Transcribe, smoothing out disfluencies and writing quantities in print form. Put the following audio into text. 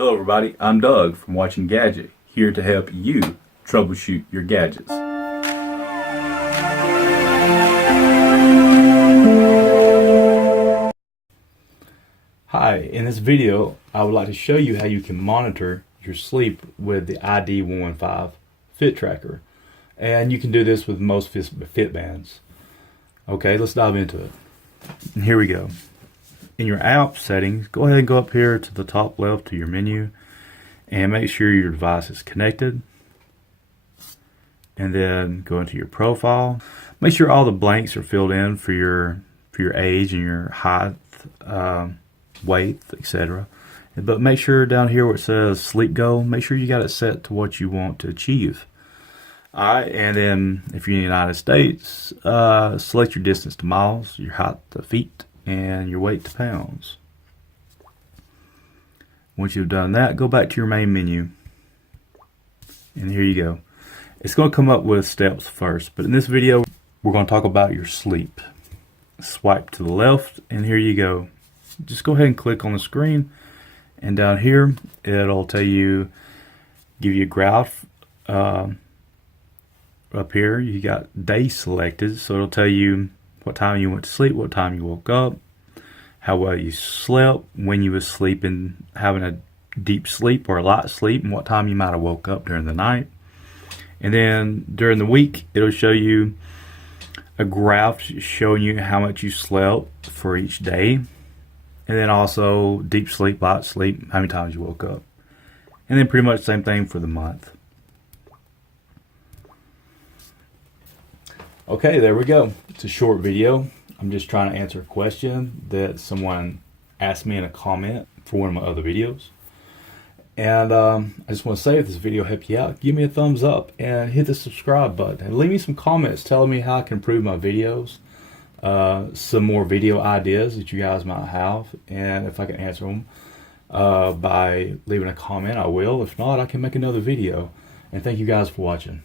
Hello everybody, I'm Doug from Watching Gadget, here to help you troubleshoot your gadgets. Hi, in this video I would like to show you how you can monitor your sleep with the id115 fit tracker. And you can do this with most fit bands. Okay, let's dive into it. And here we go. In your app settings, go ahead and go up here to the top left to your menu and make sure your device is connected. And then go into your profile. Make sure all the blanks are filled in for your age and your height, weight, etc. But make sure down here where it says sleep goal, make sure you got it set to what you want to achieve. Alright, and then if you're in the United States, select your distance to miles, your height to feet, and your weight to pounds. Once you've done that, go back to your main menu. And here you go. It's going to come up with steps first, but in this video, we're going to talk about your sleep. Swipe to the left, and here you go. Just go ahead and click on the screen, and down here, it'll tell you, give you a graph. Up here you got day selected, so it'll tell you what time you went to sleep, what time you woke up, how well you slept, when you was sleeping, having a deep sleep or a light sleep, and what time you might have woke up during the night. And then during the week it'll show you a graph showing you how much you slept for each day, and then also deep sleep, light sleep, how many times you woke up, and then pretty much the same thing for the month. Okay, there we go. It's a short video. I'm just trying to answer a question that someone asked me in a comment for one of my other videos. And I just want to say, if this video helped you out, give me a thumbs up and hit the subscribe button. And leave me some comments telling me how I can improve my videos. Some more video ideas that you guys might have. And if I can answer them by leaving a comment, I will. If not, I can make another video. And thank you guys for watching.